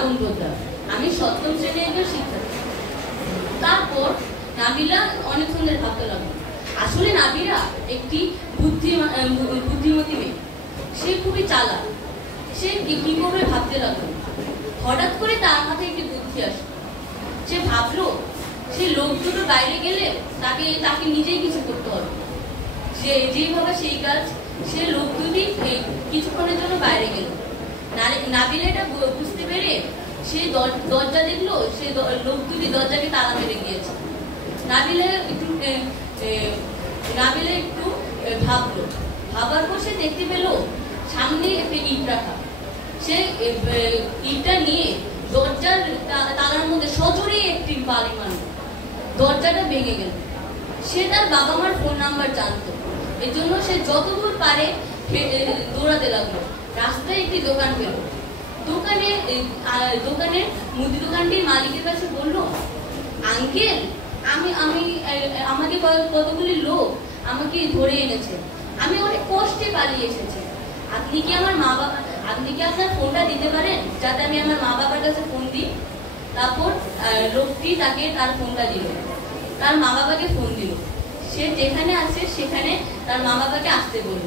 শ্রাবণ পোদ্দার, আমি সপ্তম শ্রেণীর একজন শিক্ষার্থী। তারপর নাবিলা অনেক সুন্দর ভাবতে লাগলো। আসলে নাবিলা একটি বুদ্ধিমতী মেয়ে, সে খুবই চালাক। সে কি করবে ভাবতে লাগলো। হঠাৎ করে তার মাথায় একটি বুদ্ধি আসলো। সে ভাবলো সে লোক দুটো বাইরে গেলে তাকে নিজেই কিছু করতে হবে। সে যেভাবে সেই কাজ, সে লোক দুটি কিছুক্ষণের জন্য বাইরে গেল। নাবিলা এটা বুঝতে পেরে সে দরজা দেখলো, সে লোক দুটি দরজাকে তালা মেরে গিয়েছে। নাবিলা একটু ভাবলো। ভাবার পর সে দেখতে পেল সামনে একটা ইট রাখা। সে ইটটা নিয়ে দরজার তালার মধ্যে সজোরে একটি বাড়ি মারল। দরজাটা ভেঙে গেল। সে তার বাবা মার ফোন নাম্বার জানতো, এর জন্য সে যতদূর পারে দৌড়াতে লাগলো। রাস্তায় একটি দোকান পেল। দোকানের মুদি দোকানটির মালিকের কাছে বলল, আঙ্কেল, আমাকে কতগুলি লোক আমাকে ধরে এনেছে, আমি অনেক কষ্টে পালিয়ে এসেছি। আপনি কি আপনার ফোনটা দিতে পারেন, যাতে আমি আমার মা বাবার কাছে ফোন দিই? তারপর লোকটি তাকে তার ফোনটা দিল, তার মা বাবাকে ফোন দিল। সে যেখানে আছে সেখানে তার মা বাবাকে আসতে বলল।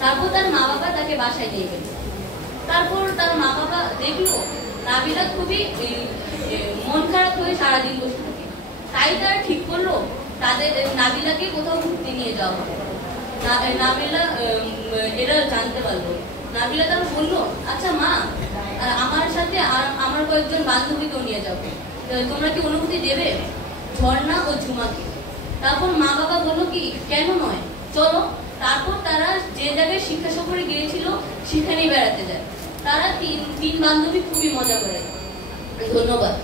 তারপর তার মা বাবা তাকে বাসায় নিয়ে গেল। তারপর তার মা বাবা দেখলো নাবিলা খুবই মন খারাপ হয়ে সারাদিন বসে থাকে। তাই তারা ঠিক করলো নাবিলাকে কোথাও ঘুরতে নিয়ে যাওয়া হবে। নাবিলা এরা জানতে পারলো। নাবিলা তারা বললো, আচ্ছা মা, আমার সাথে আমার কয়েকজন বান্ধবীকেও নিয়ে যাবে, তোমরা কি অনুমতি দেবে? ঝর্ণা ও ঝুমাকে। তারপর মা বাবা বললো কি, কেন নয়, চলো। তারপর তারা যে জায়গায় শিক্ষা সফরে গিয়েছিল সেখানেই বেড়াতে যায়। তারা তিন বান্ধবী খুবই মজা করে। ধন্যবাদ।